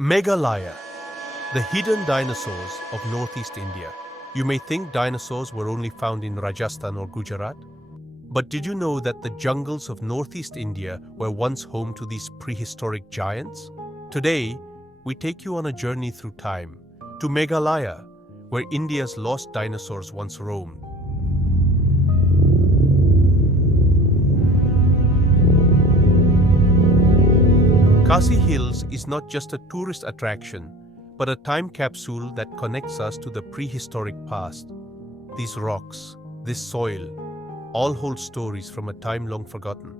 Meghalaya, the hidden dinosaurs of northeast India. You may think dinosaurs were only found in Rajasthan or Gujarat, but did you know that the jungles of northeast India were once home to these prehistoric giants? Today, we take you on a journey through time to Meghalaya, where India's lost dinosaurs once roamed. Khasi Hills is not just a tourist attraction, but a time capsule that connects us to the prehistoric past. These rocks, this soil, all hold stories from a time long forgotten.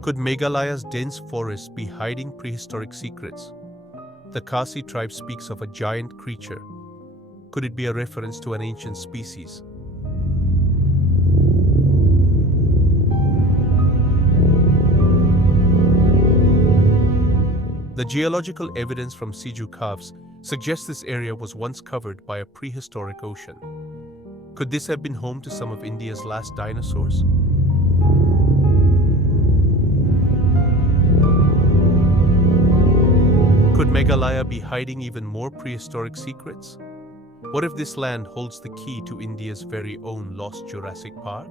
Could Meghalaya's dense forests be hiding prehistoric secrets? The Khasi tribe speaks of a giant creature. Could it be a reference to an ancient species? The geological evidence from Siju caves suggests this area was once covered by a prehistoric ocean. Could this have been home to some of India's last dinosaurs? Could Meghalaya be hiding even more prehistoric secrets? What if this land holds the key to India's very own lost Jurassic Park?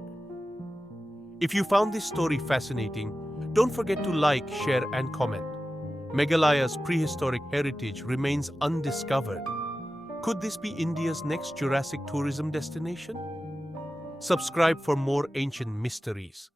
If you found this story fascinating, don't forget to like, share, and comment. Meghalaya's prehistoric heritage remains undiscovered. Could this be India's next Jurassic tourism destination? Subscribe for more ancient mysteries.